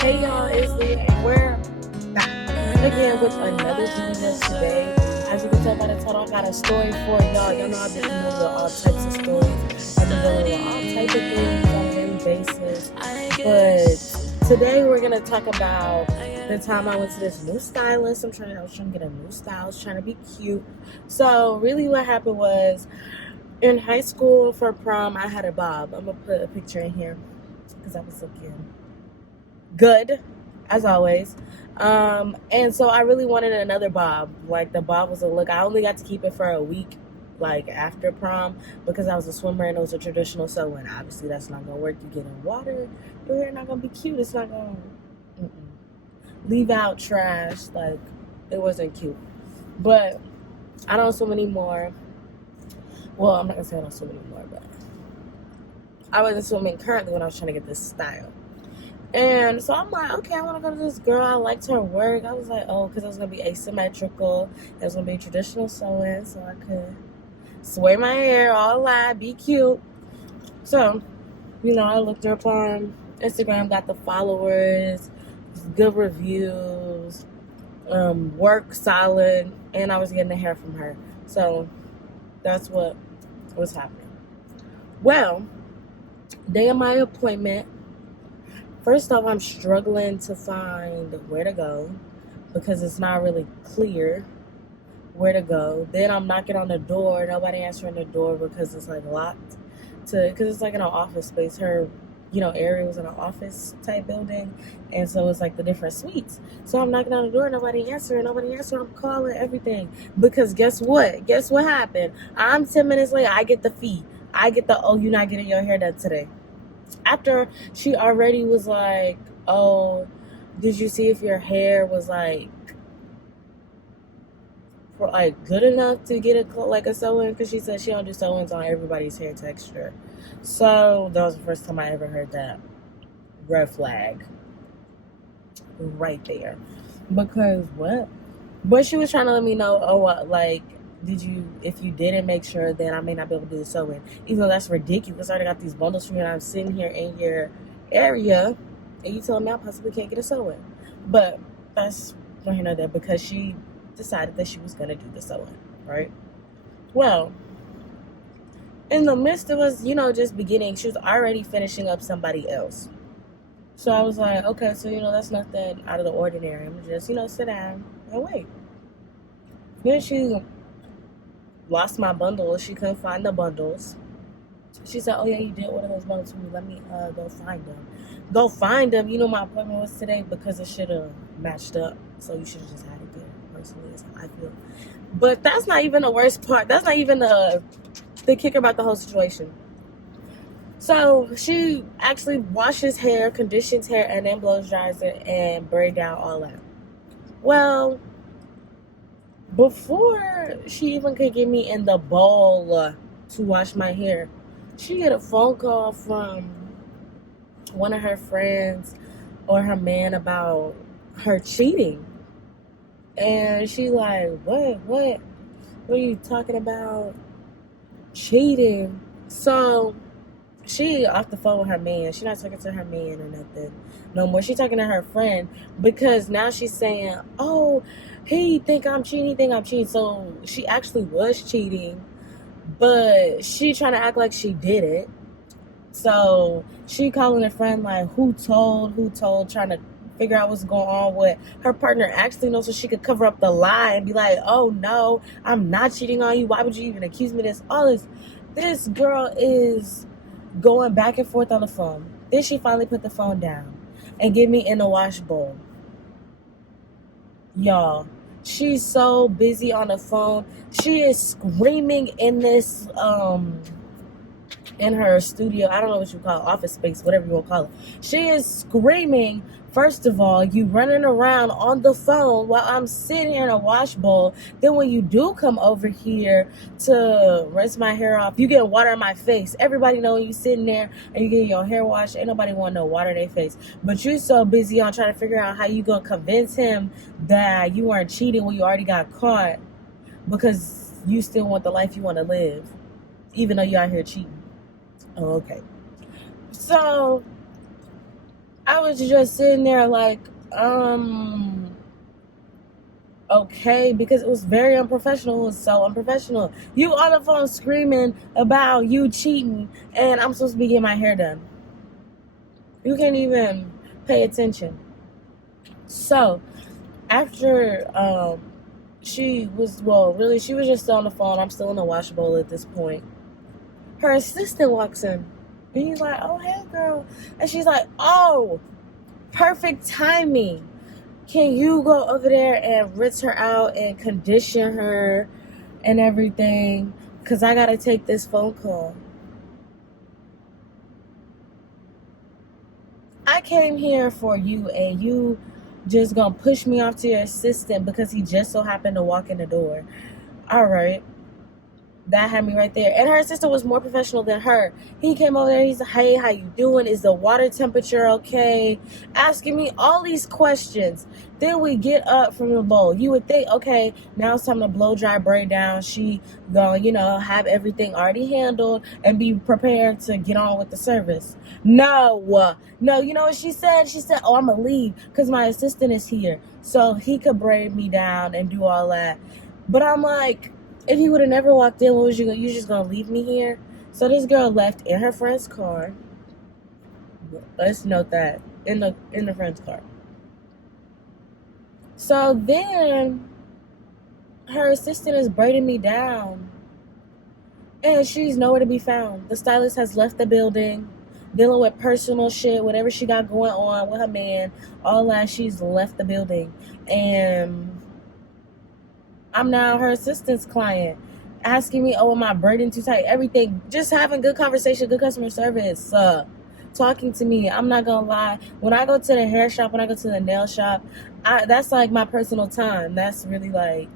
Hey y'all, it's Leah and we're back again with another video today. As you can tell by the title, I got a story for y'all. Y'all know I've been dealing with all types of stories. I've been dealing with all types of things on a daily basis. But today we're gonna talk about the time I went to this new stylist. I was trying to get a new style. I was trying to be cute. So really what happened was in high school for prom I had a bob. I'm gonna put a picture in here because I was looking good as always. And so I really wanted another bob. Like the bob was a look. I only got to keep it for a week, like after prom, because I was a swimmer and it was a traditional sew-in. Obviously, that's not gonna work. You get in water, your hair not gonna be cute. It's not gonna leave out trash. Like it wasn't cute. But I don't swim anymore. Well, I'm not gonna say I don't swim anymore, but I wasn't swimming currently when I was trying to get this style. And so I'm like, okay, I want to go to this girl. I liked her work. I was like, oh, because it was going to be asymmetrical. It was going to be traditional sewing, so I could sway my hair, all lie, be cute. So, I looked her up on Instagram, got the followers, good reviews, work solid, and I was getting the hair from her. So that's what was happening. Well, day of my appointment, first off, I'm struggling to find where to go because it's not really clear where to go. Then I'm knocking on the door. Nobody answering the door because it's like locked. Because it's like in an office space. Her, area was in an office type building. And so it's like the different suites. So I'm knocking on the door. Nobody answering. I'm calling everything. Because guess what? Guess what happened? I'm 10 minutes late. I get the fee. I get the, oh, you're not getting your hair done today. After she already was like, oh, did you see if your hair was like good enough to get a sew-in? Because she said she don't do sew-ins on everybody's hair texture. So that was the first time I ever heard that. Red flag right there. Because what? But she was trying to let me know, if you didn't make sure, then I may not be able to do the sewing. Even though that's ridiculous. I already got these bundles for you and I'm sitting here in your area and you telling me I possibly can't get a sewing. But that's not here nor there because she decided that she was going to do the sewing, right? Well, in the midst of us, just beginning, she was already finishing up somebody else. So I was like, okay, so, that's nothing out of the ordinary. I'm just, sit down and wait. Then she lost my bundles. She couldn't find the bundles. She said, oh yeah, you did order those bundles for me. Let me go find them. Go find them. My appointment was today because it should have matched up. So you should have just had it there. Personally, that's how I feel. But that's not even the worst part. That's not even the kicker about the whole situation. So she actually washes hair, conditions hair, and then blows dries it and braid down all that. Well, before she even could get me in the bowl to wash my hair, she get a phone call from one of her friends or her man about her cheating. And she like, what are you talking about? Cheating. So she off the phone with her man. She not talking to her man or nothing no more. She talking to her friend because now she's saying, oh, he think I'm cheating. So she actually was cheating, but she trying to act like she did it. So she calling her friend like, who told, trying to figure out what's going on with her partner actually knows, so she could cover up the lie and be like, oh no, I'm not cheating on you. Why would you even accuse me of this? All this girl is going back and forth on the phone. Then she finally put the phone down and get me in the wash bowl. Y'all, she's so busy on the phone. She is screaming in this in her studio. I don't know what you call it, office space, whatever you want to call it. She is screaming. First of all, you running around on the phone while I'm sitting here in a wash bowl. Then when you do come over here to rinse my hair off, you get water in my face. Everybody know you sitting there and you getting your hair washed. Ain't nobody want no water in their face. But you so busy on trying to figure out how you gonna convince him that you weren't cheating when you already got caught, because you still want the life you want to live, even though you out here cheating. Oh, okay. So I was just sitting there like, okay, because it was very unprofessional. It was so unprofessional. You on the phone screaming about you cheating, and I'm supposed to be getting my hair done. You can't even pay attention. So after she was just still on the phone. I'm still in the wash bowl at this point. Her assistant walks in, and he's like, "Oh, hey, girl," and she's like, "Oh, perfect timing. Can you go over there and rinse her out and condition her and everything? Because I got to take this phone call." I came here for you, and you just going to push me off to your assistant because he just so happened to walk in the door. All right. That had me right there. And her assistant was more professional than her. He came over there. He's like, "Hey, how you doing? Is the water temperature okay?" Asking me all these questions. Then we get up from the bowl. You would think, okay, now it's time to blow dry, braid down. She gonna, have everything already handled and be prepared to get on with the service. No, you know what she said? She said, "Oh, I'm gonna leave because my assistant is here, so he could braid me down and do all that." But I'm like, if he would have never walked in, what was you just gonna leave me here? So this girl left in her friend's car. Let's note that in the friend's car. So then her assistant is braiding me down, and she's nowhere to be found. The stylist has left the building, dealing with personal shit, whatever she got going on with her man, all that. She's left the building, and I'm now her assistant's client, asking me, "Oh, am I braiding too tight?" Everything, just having good conversation, good customer service, talking to me. I'm not gonna lie. When I go to the hair shop, when I go to the nail shop, that's like my personal time. That's really like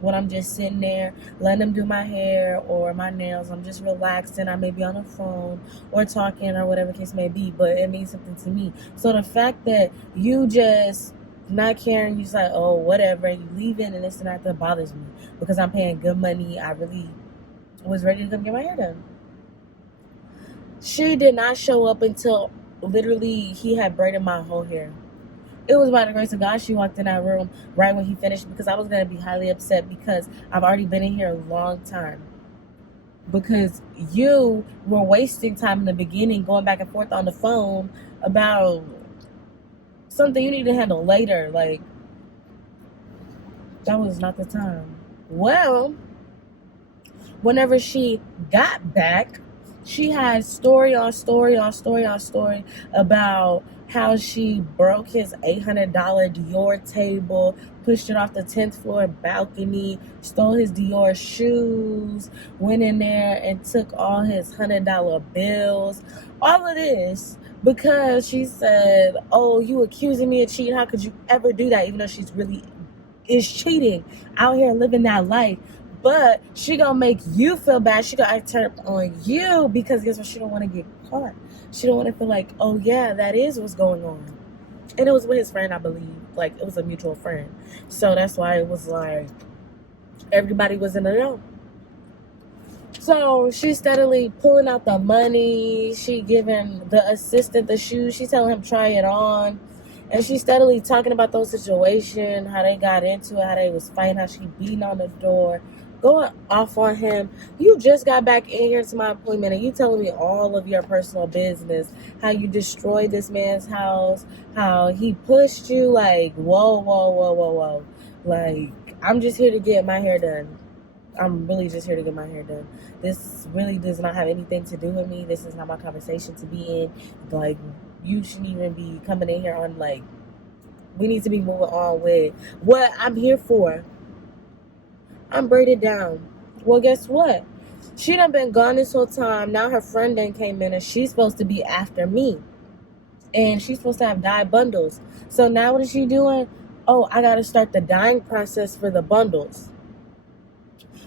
when I'm just sitting there, letting them do my hair or my nails. I'm just relaxing. I may be on the phone or talking or whatever case may be, but it means something to me. So the fact that you just not caring, you just like, "Oh, whatever," you leaving and this and that bothers me because I'm paying good money. I really was ready to come get my hair done. She did not show up until literally he had braided my whole hair. It was by the grace of God she walked in that room right when he finished, because I was going to be highly upset because I've already been in here a long time. Because you were wasting time in the beginning going back and forth on the phone about something you need to handle later. Like, that was not the time. Well, whenever she got back, she had story on story on story on story about how she broke his $800 Dior table, pushed it off the 10th floor balcony, stole his Dior shoes, went in there and took all his $100 bills. All of this because she said, "Oh, you accusing me of cheating? How could you ever do that?" Even though she's really is cheating out here living that life. But she gonna make you feel bad. She gonna act turned on you because guess what? She don't want to get caught. She don't want to feel like, "Oh yeah, that is what's going on." And it was with his friend, I believe. Like, it was a mutual friend. So that's why it was like everybody was in the know. So she's steadily pulling out the money. She giving the assistant the shoes. She telling him try it on. And she's steadily talking about those situations, how they got into it, how they was fighting, how she beating on the door, going off on him. You just got back in here to my appointment and you telling me all of your personal business, how you destroyed this man's house, how he pushed you. Like, whoa. Like, I'm just here to get my hair done. I'm really just here to get my hair done. This really does not have anything to do with me. This is not my conversation to be in. Like, you shouldn't even be coming in here on, like, we need to be moving on with what I'm here for. I'm braided down. Well, guess what? She done been gone this whole time. Now her friend then came in and she's supposed to be after me. And she's supposed to have dye bundles. So now what is she doing? Oh, I got to start the dyeing process for the bundles.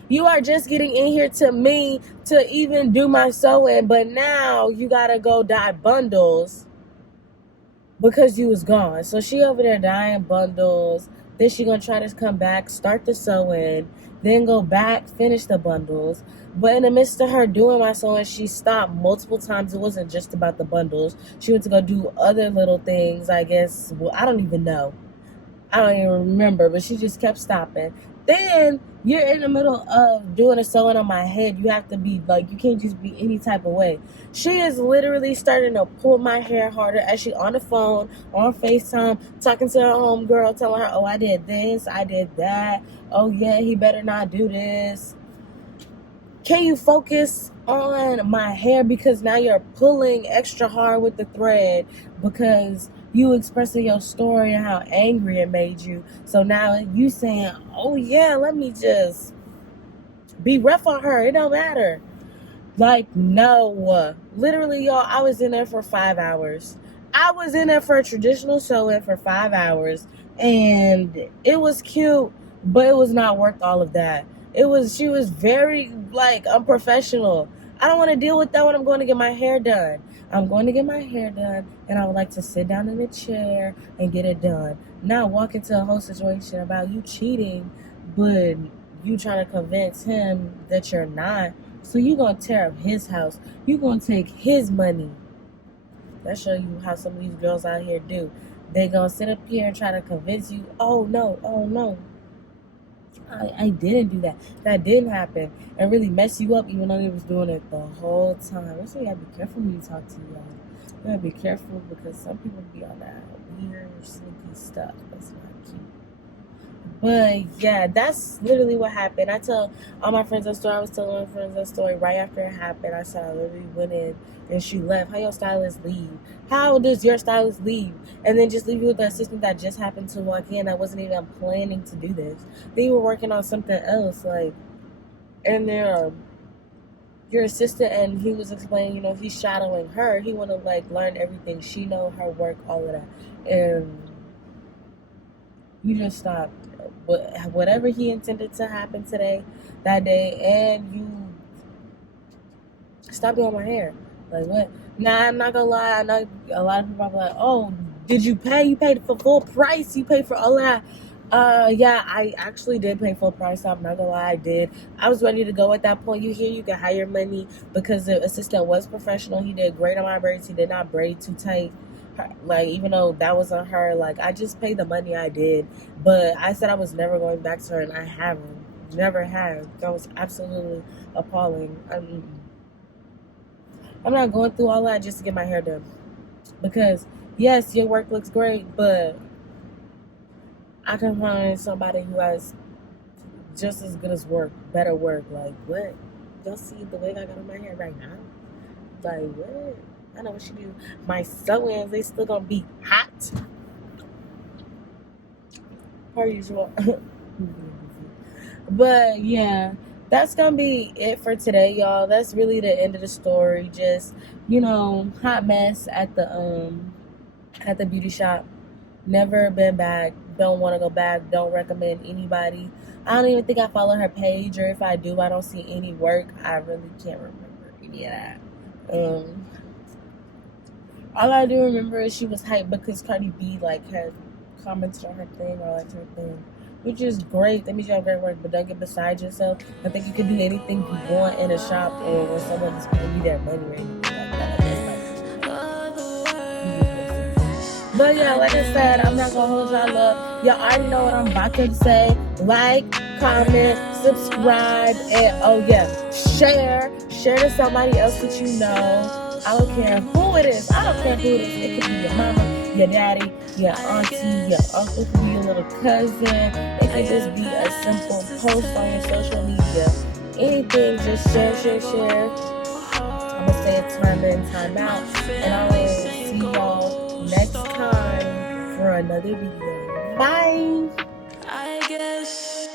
You are just getting in here to me to even do my sewing, but now you got to go dye bundles because you was gone. So she over there dyeing bundles, Then she gonna try to come back, start the sewing, then go back, finish the bundles. But in the midst of her doing my sewing, she stopped multiple times. It wasn't just about the bundles. She went to go do other little things, I guess. Well, I don't even know. I don't even remember, but she just kept stopping. Then you're in the middle of doing a sewing on my head. You have to be like, you can't just be any type of way. She is literally starting to pull my hair harder as she on the phone, on FaceTime, talking to her homegirl, telling her, oh, I did this, I did that. Oh, yeah, he better not do this. Can you focus on my hair, because now you're pulling extra hard with the thread because you expressing your story and how angry it made you. So now you saying, oh yeah, let me just be rough on her. It don't matter. Like, no. Literally, y'all, I was in there for 5 hours. I was in there for a traditional sewing for 5 hours. And it was cute, but it was not worth all of that. She was very, like, unprofessional. I don't want to deal with that when I'm going to get my hair done. I'm going to get my hair done, and I would like to sit down in a chair and get it done. Not walk into a whole situation about you cheating, but you trying to convince him that you're not. So you going to tear up his house. You going to take his money. That show you how some of these girls out here do. They going to sit up here and try to convince you, oh no, I didn't do that. That didn't happen. And really mess you up even though they was doing it the whole time. That's why you gotta be careful when you talk to y'all. You gotta be careful because some people be on that weird, sneaky stuff. That's not cute. But yeah, that's literally what happened. I tell all my friends that story. I was telling my friends that story right after it happened. I said I literally went in and she left. How your stylist leave? How does your stylist leave? And then just leave you with the assistant that just happened to walk in that wasn't even planning to do this. They were working on something else, like, and they're your assistant, and he was explaining, he's shadowing her. He want to like learn everything she know, her work, all of that, and you just stopped whatever he intended to happen that day, and you stopped doing my hair. Like, what? Nah, I'm not gonna lie. I know a lot of people are like, oh, did you pay? You paid for full price. You paid for all that. Yeah, I actually did pay full price. I'm not gonna lie, I did. I was ready to go at that point. You can hire money because the assistant was professional. He did great on my braids. He did not braid too tight. Like, even though that was on her, like, I just paid the money I did. But I said I was never going back to her, and I haven't. Never have. That was absolutely appalling. I'm not going through all that just to get my hair done. Because, yes, your work looks great, but I can find somebody who has just as good as work, better work. Like, what? Y'all see the wig I got on my hair right now? Like, what? I know what she do. My sew-ins, they still gonna be hot. Per usual. But, yeah. That's gonna be it for today, y'all. That's really the end of the story. Just, hot mess at the beauty shop. Never been back. Don't want to go back. Don't recommend anybody. I don't even think I follow her page, or if I do, I don't see any work. I really can't remember any of that. All I do remember is she was hyped because Cardi B had commented on her thing or liked her thing, which is great. That means you have great work, but don't get beside yourself. I think you can do anything you want in a shop or when someone's paying you their money or anything like that. But yeah, like I said, I'm not gonna hold y'all up. Y'all already know what I'm about to say. Like, comment, subscribe, and oh yeah, share to somebody else that you know. I don't care who it is. I don't care who it is. It could be your mama, your daddy, your auntie, your uncle, it could be your little cousin. It could just be a simple post on your social media. Anything, just share. I'm gonna say it time in, time out, and I will see y'all next time for another video. Bye. I guess